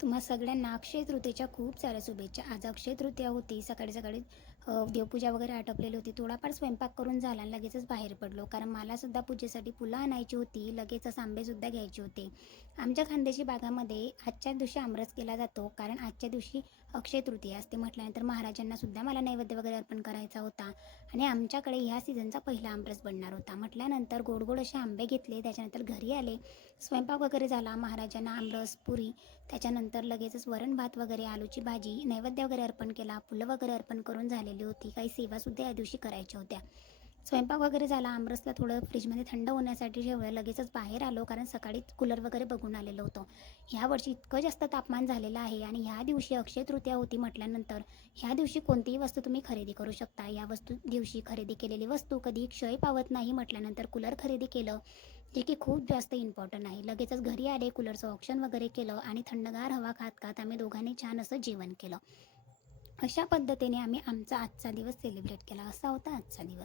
तुम्हा सगळ्यांना अक्षय तृतीयेच्या खूप साऱ्या शुभेच्छा. आज अक्षय तृतीया होती. सकाळी सकाळी देवपूजा वगैरे आटोपलेली होती. थोडाफार स्वयंपाक करून झाला आणि लगेचच बाहेर पडलो. कारण मला सुद्धा पूजेसाठी फुलं आणायची होती. लगेचच आंबेसुद्धा घ्यायचे होते. आमच्या खानदेशी भागामध्ये आजच्या दिवशी आमरस केला जातो. कारण आजच्या दिवशी अक्षय तृतीया असते. म्हटल्यानंतर महाराजांना सुद्धा मला नैवेद्य वगैरे अर्पण करायचा होता. आणि आमच्याकडे ह्या सीझनचा पहिला आमरस बनणार होता. म्हटल्यानंतर गोड गोड असे आंबे घेतले. त्याच्यानंतर घरी आले. स्वयंपाक वगैरे झाला. महाराजांना आमरस, पुरी, त्याच्यानंतर लगेचच वरण भात वगैरे, आलूची भाजी, नैवेद्य वगैरे अर्पण केला. फुलं वगैरे अर्पण करून झालेली होती. काही सेवासुद्धा या दिवशी करायच्या होत्या. स्वयंपाक वगैरे झाला. आमरसला थोडं फ्रीजमध्ये थंड होण्यासाठी ठेवलं. लगेचच बाहेर आलो कारण सकाळी कूलर वगैरे बघून आलेलो होतो. ह्या वर्षी इतकं जास्त तापमान झालेलं आहे आणि ह्या दिवशी अक्षय तृतीया होती म्हटल्यानंतर ह्या दिवशी कोणतीही वस्तू तुम्ही खरेदी करू शकता. या दिवशी खरेदी केलेली वस्तू कधी क्षय पावत नाही. म्हटल्यानंतर कूलर खरेदी केलं, जे की खूप जास्त इम्पॉर्टंट आहे. लगेचच घरी आले, कूलरचं ऑप्शन वगैरे केलं आणि थंडगार हवा खात खात आम्ही दोघांनी छान असं जेवण केलं. अशा पद्धतीने आम्ही आमचा आजचा दिवस सेलिब्रेट केला. असा होता आजचा दिवस.